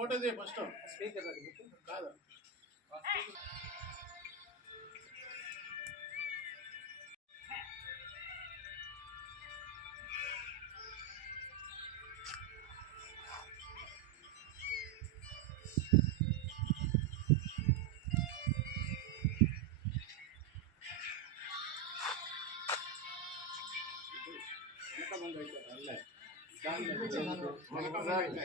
Photo photo దే first speaker అది పెట్టు. కాదు ఎంతమంది అయితే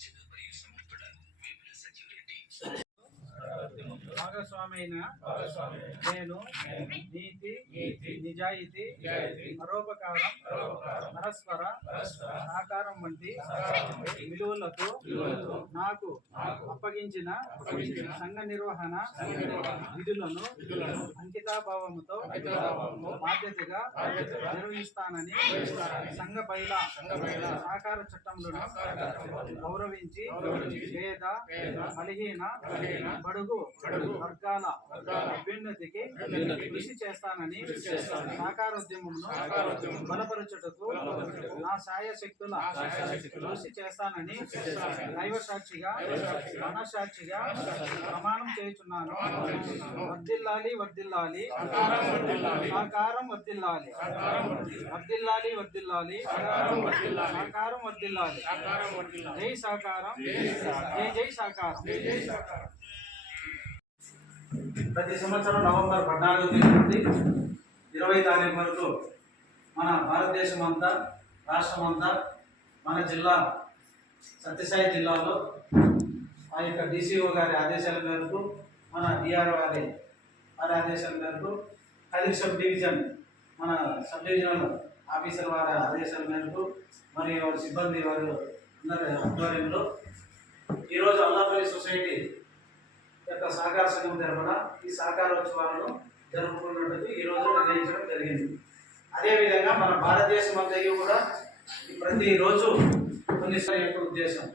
ছিল దాంట్లో భాగస్వామి అయిన నేను నీతి నిజాయితీ పరోపకారం పరస్పర సహకారం వంటి విలువలతో నాకు అప్పగించిన సంఘ నిర్వహణ విధులను అంకితాభావముతో బాధ్యతగా నిర్వహిస్తానని సంఘ బయల సహకార చట్టంలో గౌరవించి పేద బలహీన బడుగు వర్గాల అభ్యున్నతికి కృషి చేస్తానని సహకారోద్యమమును బలపరచుటకు నా శాయశక్తుల కృషి చేస్తానని దైవ సాక్షిగా మనసాక్షిగా ప్రమాణం చేయుచున్నాను. వర్దిల్లాలి వర్దిల్లాలి సహకారం వర్దిల్లాలి వర్దిల్లాలి వర్దిల్లాలి సహకారం వర్దిల్లాలి జై సహకారం జై జై సహకారం ప్రతి సంవత్సరం నవంబర్ పద్నాలుగు తేదీ నుండి ఇరవై తారీఖు వరకు మన భారతదేశం అంతా రాష్ట్రం అంతా మన జిల్లా సత్యసాయి జిల్లాలో ఆ యొక్క డీసీఓ గారి ఆదేశాల మేరకు మన డిఆర్ఓ గారి వారి ఆదేశాల మేరకు కదిరి సబ్ డివిజన్ మన సబ్ డివిజనల్ ఆఫీసర్ వారి ఆదేశాల మేరకు మరియు వారి సిబ్బంది వారు అందరి ఆధ్వర్యంలో ఈరోజు అల్లాపల్లి సొసైటీ యొక్క సహకార సంఘం తరఫున ఈ సహకారోత్సవాలను జరుపుకున్నట్టు ఈ రోజు నిర్ణయించడం జరిగింది. అదేవిధంగా మన భారతదేశం అంతయు కూడా ప్రతిరోజు కొన్నిసార్లు యొక్క ఉద్దేశం.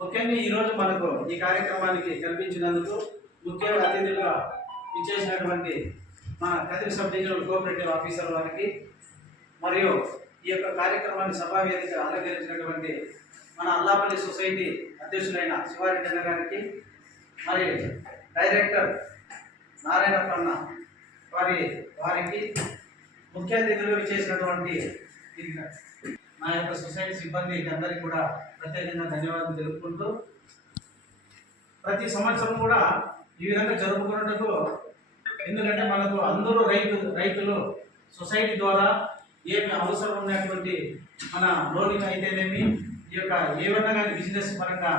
ముఖ్యంగా ఈరోజు మనకు ఈ కార్యక్రమానికి కల్పించినందుకు ముఖ్య అతిథులుగా ఇచ్చేసినటువంటి మన Kadiri sub divisional cooperative officer వారికి మరియు ఈ యొక్క కార్యక్రమాన్ని సభావేదిక అలంకరించినటువంటి మన అల్లాపల్లి సొసైటీ అధ్యక్షులైన శివారెడ్డి గారికి మరి డైరెక్టర్ నారాయణ పన్న వారి వారికి ముఖ్య అతిథులు చేసినటువంటి మా యొక్క సొసైటీ సిబ్బంది అందరికీ కూడా ప్రత్యేకంగా ధన్యవాదాలు తెలుపుకుంటూ ప్రతి సంవత్సరం కూడా ఈ విధంగా జరుపుకున్నట్టుకు ఎందుకంటే మనకు అందరూ రైతు రైతులు సొసైటీ ద్వారా ఏమి అవసరం ఉన్నటువంటి మన లోన్ అయితేనేమి ఈ యొక్క ఏమన్నా కానీ బిజినెస్ పరంగా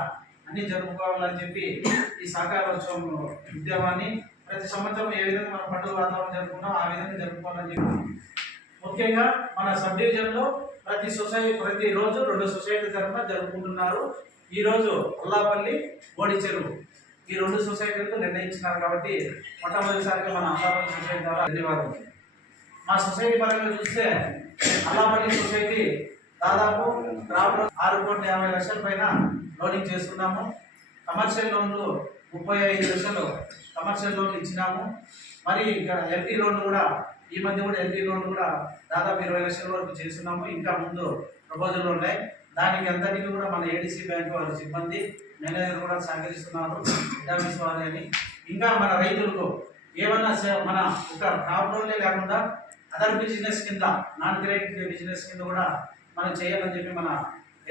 అన్ని జరుపుకోవాలని చెప్పి ఈ సహకారోత్సవం ఉద్యమాన్ని ప్రతి సంవత్సరం ఏ విధంగా మన పండుగ వాతావరణం జరుపుకున్నాం ఆ విధంగా జరుపుకోవాలని చెప్పి ముఖ్యంగా మన సబ్ డివిజన్లో ప్రతి సొసైటీ ప్రతి రోజు రెండు సొసైటీ తరఫున జరుపుకుంటున్నారు. ఈరోజు అల్లాపల్లి బోడి చెరువు. ఈ రెండు సొసైటీలకు నిర్ణయించినారు కాబట్టి మొట్టమొదటిసారిగా మన అల్లాపల్లి సొసైటీ ద్వారా ధన్యవాదం మా సొసైటీ పరంగా చూస్తే అల్లాపల్లి సొసైటీ దాదాపు రాబో ఆరు కోట్ల యాభై లక్షల పైన లోనింగ్ చేస్తున్నాము కమర్షియల్ లోన్లు ముప్పై ఐదు లక్షలు కమర్షియల్ లోన్లు ఇచ్చినాము. మరి ఇక్కడ ఎల్టీ లోన్లు కూడా ఈ మధ్య కూడా ఎల్టీ లోన్లు కూడా దాదాపు ఇరవై లక్షల వరకు చేస్తున్నాము. ఇంకా ముందు ప్రపోజల్ ఉన్నాయి. దానికి అంతటికీ కూడా మన ఏడీసీ బ్యాంక్ వారి సిబ్బంది మేనేజర్ కూడా సహకరిస్తున్నారు. విటామిన్స్ వారిని ఇంకా మన రైతులకు ఏమన్నా మన ఒక క్రాప్ లోన్లే లేకుండా అదర్ బిజినెస్ కింద నాన్ క్రెడిట్ బిజినెస్ కింద కూడా మనం చేయాలని చెప్పి మన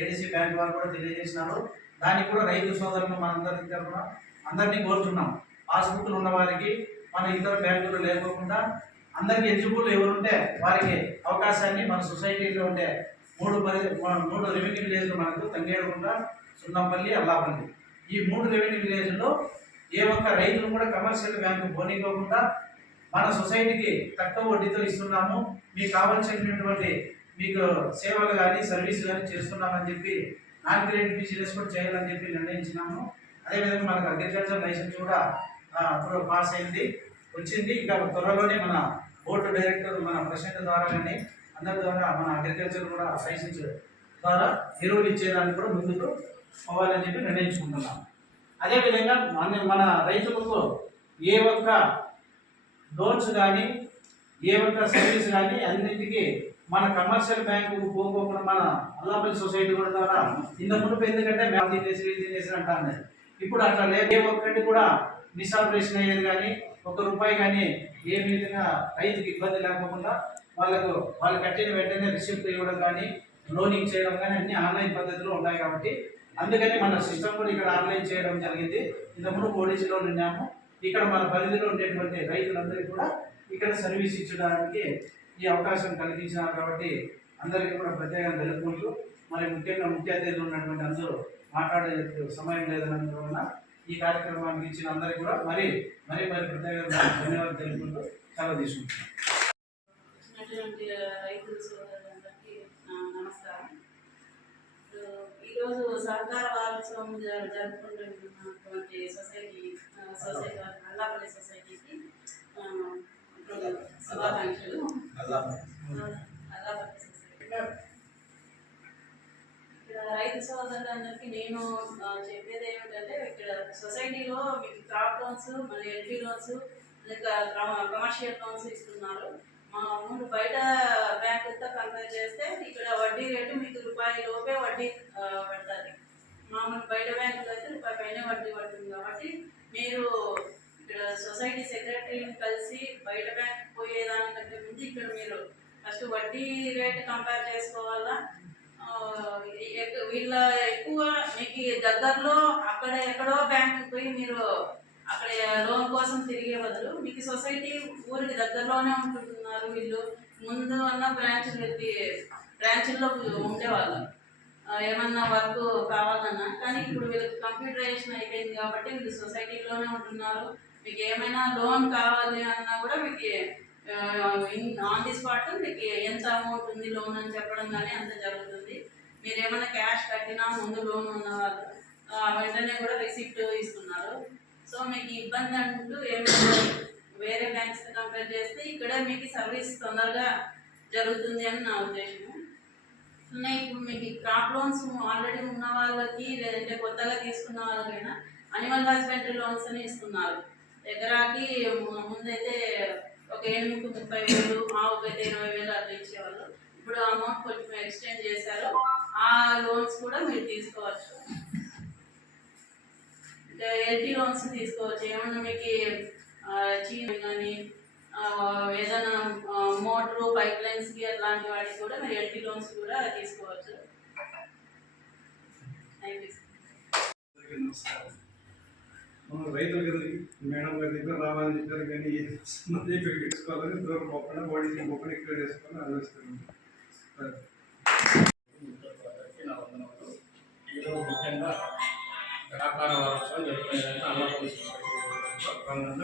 ఏడీసీ బ్యాంక్ వారు కూడా తెలియజేసినారు. దానికి కూడా రైతు సోదరులు మనందరి తరఫున అందరినీ కోరుతున్నాం పాస్బుక్లు ఉన్న వారికి మన ఇతర బ్యాంకులు లేకోకుండా అందరికి ఎలిజిబుల్ ఎవరుంటే వారికి అవకాశాన్ని మన సొసైటీలో ఉండే మూడు పరి మూడు రెవెన్యూ విలేజ్లు మనకు తంగేడుకుంట సున్నంపల్లి అల్లాపల్లి. ఈ మూడు రెవెన్యూ విలేజ్లో ఏ ఒక్క రైతులు కూడా కమర్షియల్ బ్యాంకు పోనీకోకుండా మన సొసైటీకి తక్కువ వడ్డీతో ఇస్తున్నాము. మీకు కావాల్సినటువంటి మీకు సేవలు కానీ సర్వీస్ కానీ చేస్తున్నామని చెప్పి నాన్ గ్రేడ్ బిజినెస్ కూడా చేయాలని చెప్పి నిర్ణయించినాము. అదేవిధంగా మనకు అగ్రికల్చర్ లైసెన్స్ కూడా ఆ, పాస్ అయింది. వచ్చింది. ఇంకా త్వరలోనే మన బోర్డు డైరెక్టర్ మన ప్రెసిడెంట్ ద్వారా కానీ అందరి ద్వారా మన అగ్రికల్చర్ కూడా లైసెన్స్ ద్వారా ఎరువులు ఇచ్చేదానికి కూడా ముందుకు పోవాలని చెప్పి నిర్ణయించుకుంటున్నాం అదేవిధంగా మన మన రైతులకు ఏ ఒక్క లోన్స్ కానీ ఏ ఒక్క సర్వీస్ కానీ అన్నింటికి మన కమర్షియల్ బ్యాంకు పోకోకుండా మన అల్లాపల్లి సొసైటీ కూడా ద్వారా ఇంత మునుపు ఎందుకంటే మేము తినేసి వీళ్ళు తినేసి అంటాను ఇప్పుడు అట్లా లేదు. ఏ ఒక్కటి కూడా మిస్ఆపరేషన్ అయ్యేది కానీ ఒక రూపాయి కానీ ఏ విధంగా రైతుకి ఇబ్బంది లేకుండా వాళ్ళకు వాళ్ళు కట్టిన వెంటనే రిసిప్ట్ ఇవ్వడం కానీ లోనింగ్ చేయడం కానీ అన్ని ఆన్లైన్ పద్ధతిలో ఉన్నాయి కాబట్టి అందుకని మన సిస్టమ్ కూడా ఇక్కడ ఆన్లైన్ చేయడం జరిగింది. ఇంతకుముందు ఓడిసిలో ఉన్నాము ఇక్కడ మన పరిధిలో ఉండేటువంటి రైతులందరికీ కూడా ఇక్కడ సర్వీస్ ఇచ్చడానికి ఈ అవకాశం కలిగించినారు కాబట్టి అందరికీ కూడా ప్రత్యేకంగా తెలుపుకుంటూ మరి ముఖ్యంగా ముఖ్య అతిథులు ఉన్నటువంటి అందరూ మాట్లాడే సమయం లేదన్నందువలన ఈ కార్యక్రమానికి ఇచ్చిన అందరికీ కూడా మరి మరి మరి ప్రత్యేకంగా ధన్యవాదాలు తెలుపుకుంటూ సెలవు తీసుకుంటున్నాం. రైతు నమస్కారం. ఈరోజు సహకార వారోత్సవం జరుపుకుంటున్నటువంటి సొసైటీ సొసైటీ అల్లాపల్లి సొసైటీకి శుభాకాంక్షలు అల్లాపల్లి సొసైటీ రైతు సోదరులందరికీ నేను చెప్పేది ఏమిటంటే ఇక్కడ సొసైటీలో మీకు క్రాప్ లోన్స్ మళ్ళీ ఎల్పీ లోన్స్ ఇంకా కమర్షియల్ లోన్స్ ఇస్తున్నారు. మా ముందు బయట బ్యాంకులతో కంపేర్ చేస్తే ఇక్కడ వడ్డీ రేటు మీకు రూపాయి లోపే వడ్డీ పడుతుంది. మామూలు బయట బ్యాంకులో అయితే రూపాయి పైన వడ్డీ పడుతుంది. కాబట్టి మీరు ఇక్కడ సొసైటీ సెక్రటరీని కలిసి బయట బ్యాంక్ పోయేదానికంటే ముందు ఇక్కడ మీరు ఫస్ట్ వడ్డీ రేట్ కంపేర్ చేసుకోవాలా? వీళ్ళ ఎక్కువ మీకు దగ్గరలో అక్కడ ఎక్కడో బ్యాంకుకి పోయి మీరు అక్కడ లోన్ కోసం తిరిగే బదులు మీకు సొసైటీ ఊరికి దగ్గరలోనే ఉంటున్నారు వీళ్ళు. ముందు అన్న బ్రాంచ్లకి బ్రాంచ్ల్లో ఉండేవాళ్ళు. ఏమన్నా వర్క్ కావాలన్నా. కానీ ఇప్పుడు వీళ్ళకి కంప్యూటరైజేషన్ అయిపోయింది కాబట్టి వీళ్ళు సొసైటీలోనే ఉంటున్నారు. మీకు ఏమైనా లోన్ కావాలి అన్నా కూడా మీకు ఆన్ ది స్పాట్ మీకు ఎంత అమౌంట్ ఉంది లోన్ అని చెప్పడం కానీ అంత జరుగుతుంది. మీరు ఏమైనా క్యాష్ కట్టినా ముందు లోన్ ఉన్న వాళ్ళు వెంటనే కూడా రిసిప్ట్ ఇస్తున్నారు. సో మీకు ఇబ్బంది అంటూ ఏమి వేరే బ్యాంక్స్ కంపేర్ చేస్తే ఇక్కడ మీకు సర్వీస్ తొందరగా జరుగుతుంది అని నా ఉద్దేశం ఉన్నాయి ఇప్పుడు మీకు క్రాప్ లోన్స్ ఆల్రెడీ ఉన్న వాళ్ళకి లేదంటే కొత్తగా తీసుకున్న వాళ్ళకైనా అనిమల్ హస్బెండరీ లోన్స్ అని ఇస్తున్నారు. ఎకరాకి ముందైతే ఒక ఏనుగుకు ముప్పై వేలు ఆవుకు అయితే ఇరవై వేలు అట్లా ఇచ్చేవాళ్ళు. ఇప్పుడు అమౌంట్ కొంచెం ఎక్స్టెండ్ చేశారు. ఆ లోన్స్ కూడా మీరు తీసుకోవచ్చు. ఇంకా ఎల్టీ లోన్స్ తీసుకోవచ్చు. ఏమన్నా మీకు చీన కానీ ఏదైనా మోటారు పైప్ లైన్స్కి అట్లాంటి వాటికి కూడా మీరు ఎల్టీ లోన్స్ కూడా తీసుకోవచ్చు. థ్యాంక్ యూ సార్ నమస్కారం. మన రైతుల దగ్గరికి మేడం గారి దగ్గర రావాలని చెప్పారు కానీ ఏ మంది ఇక్కడ తెచ్చుకోవాలని దూరం పోకుండా ఓడిసి మొక్కలు ఇక్కడ వేసుకోవాలని ఆలోచిస్తున్నాం. ఈరోజు ముఖ్యంగా వ్యాపార వారోత్సవం జరుపుకునేదానికి అన్నపూర్ణ సొసైటీ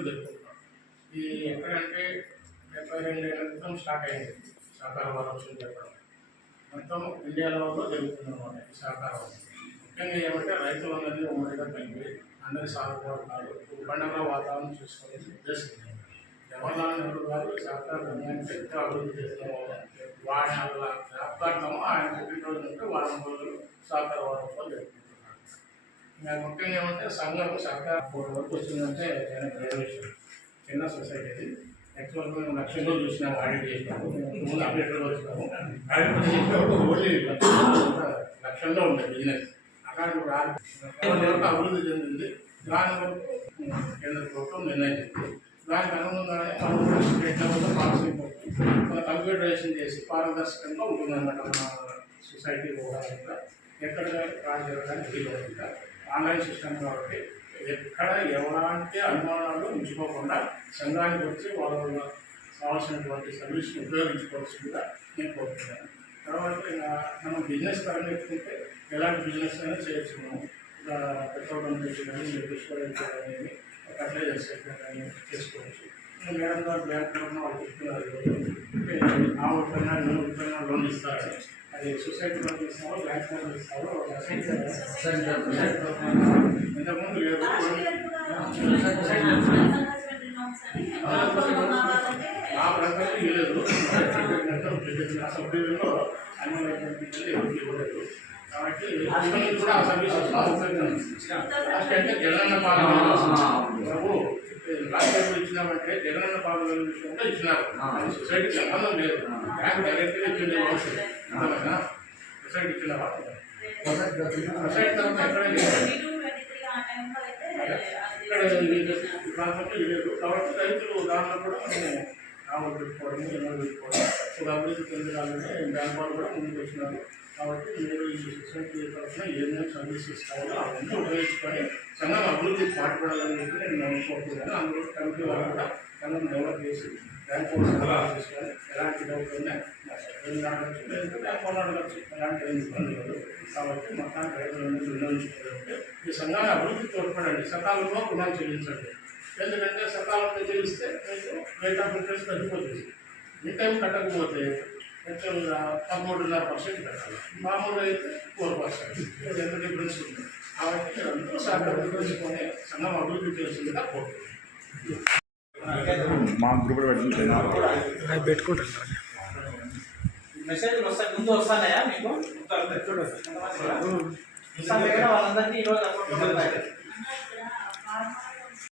జరుపుకుంటున్నాం ఈ ఎక్కడంటే డెబ్బై రెండు ఏళ్ళ క్రితం స్టార్ట్ అయింది సహకార వారోత్సవం జరపడం మొత్తం ఇండియాలో జరుగుతుంది అన్నమాట ఈ సహకార. వారోత్సవం ముఖ్యంగా ఏమంటే రైతులందరినీ ఉమ్మడిగా కలిపి అందరి సాగుబడుతున్నారు పండుగ వాతావరణం చూసుకొని ఉద్దేశం జవహర్లాల్ నెహ్రూ గారు సహకార రంగాన్ని పెద్ద అభివృద్ధి చేస్తాము వాడి వల్ల జ్ఞాపకార్థం ఆయన చెప్పిన రోజు నుండి వారం రోజులు సహకార వారోత్సవాలు జరుపుకుంటున్నారు. ఇంకా ముఖ్యంగా ఏమంటే సంఘం సహకార కోటి వరకు వచ్చిందంటే చాలా గ్రాడ్యుయేషన్ చిన్న సొసైటీ అది వరకు మేము లక్షల్లో చూసినాము ఆడిట్ చేసినాము. ముందు అప్డేట్లో వచ్చినాము. ఆడిట్ చేసినప్పుడు ఓన్లీ లక్షల్లో ఉండే బిజినెస్ వరకు అభివృద్ధి చెందింది దాని వరకు కేంద్ర ప్రభుత్వం నిర్ణయించింది దానికి అనుగుణంగానే మనం స్టేట్ లెవెల్లో పాలసీ మన కంప్యూటరైజేషన్ చేసి పారదర్శకంగా ఉంటుందన్నమాట మన సొసైటీ కూడా ఎక్కడ కాల్ జరగడానికి వీలు ఆన్లైన్ సిస్టమ్ కాబట్టి ఎక్కడ ఎలాంటి అనుమానాలు ఉంచుకోకుండా సంఘానికి వచ్చి వాళ్ళ కావాల్సినటువంటి సర్వీస్ని ఉపయోగించుకోవాల్సిందిగా నేను కోరుతున్నాను తర్వాత మనం బిజినెస్ పరంగా ఎత్తుకుంటే ఎలాంటి బిజినెస్ అయినా చేయొచ్చు మనం పెట్రోల్ బంక్ నుంచి కానీ రెస్టారెంట్ కానీ ఫర్టిలైజర్ సెక్టర్ కానీ చేసుకోవచ్చు మేడం గారు బ్యాంక్ తరఫున వాళ్ళు చెప్తున్నారు ఆ నూరు రూపాయన లోన్ ఇస్తారు అది సొసైటీ తరఫున ఇస్తారో బ్యాంక్ సొసైటీ తరఫున ఇంతకుముందు లేదు లాస్ట్ ఇయర్ కూడా ఇవ్వలేదు సభ్యులలో అన్ని ఇవ్వలేదు కాబట్టి అసలు కూడా ఆ లాస్ట్ అంటే జగనన్న పాలన లాస్ట్ టైం ఇచ్చినామంటే జగనన్న పాలన విషయంలో ఇచ్చినారు అది సొసైటీకి సంబంధం లేదు బ్యాంక్ డైరెక్ట్గా ఇచ్చింది అర్థమైనా సొసైటీ ఇచ్చిన సొసైటీ తరఫున ఎక్కడ లేదు. 22, 23 ఆ టైంలో అయితే ఇక్కడ అది ఇది ప్రాంతంలో లేదు కాబట్టి రైతులు దాంట్లో కూడా ఆవులు పెట్టుకోవడము ఎన్నో పెట్టుకోవడం ఇప్పుడు అభివృద్ధి చెందాలంటే బ్యాంక్ వాళ్ళు కూడా ముందుకు వచ్చినారు. కాబట్టి మీరు ఈ సొసైటీ తరఫున ఏమేమి సర్వీసెస్ కావాలో అవన్నీ ఉపయోగించుకొని సంఘం అభివృద్ధి పాటుపడాలని చెప్పి నేను నమ్ముకుంటున్నాను. అందులో కమిటీ వాళ్ళు కూడా సంఘం డెవలప్ చేసి బ్యాంక్ వాళ్ళు సలహా తీసుకొని ఎలాంటి డౌట్ ఉన్నా బ్యాంక్ వాళ్ళు అడగచ్చు ఎలాంటి ఇబ్బంది లేదు. కాబట్టి మొత్తానికి రైతులందరూ వినియోగించుకోవాలంటే ఈ సంఘాన్ని అభివృద్ధి తోడ్పడండి. సకాలంలో రుణాలు చెల్లించండి. ఎందుకంటే సకాలంలో చెల్లిస్తే మీకు రేట్ ఆఫ్ ఇంట్రెస్ట్ తగ్గిపోతుంది ఈ టైం కట్టకపోతే యాక్చువల్గా పదమూడున్నర పర్సెంట్ కట్టాలి. మామూలుగా అయితే ఫోర్ పర్సెంట్. ఎంత డిఫరెన్స్ ఉంది? కాబట్టి అందరూ సహకారం తెలుసుకొని సంఘం అభివృద్ధి చేసిందిగా కోరుతున్నాను మా గ్రూప్ పెట్టుకుంటాను మెసేజ్లు వస్తాయి. ముందు వస్తాయా? మీకు వాళ్ళందరికీ ఈరోజు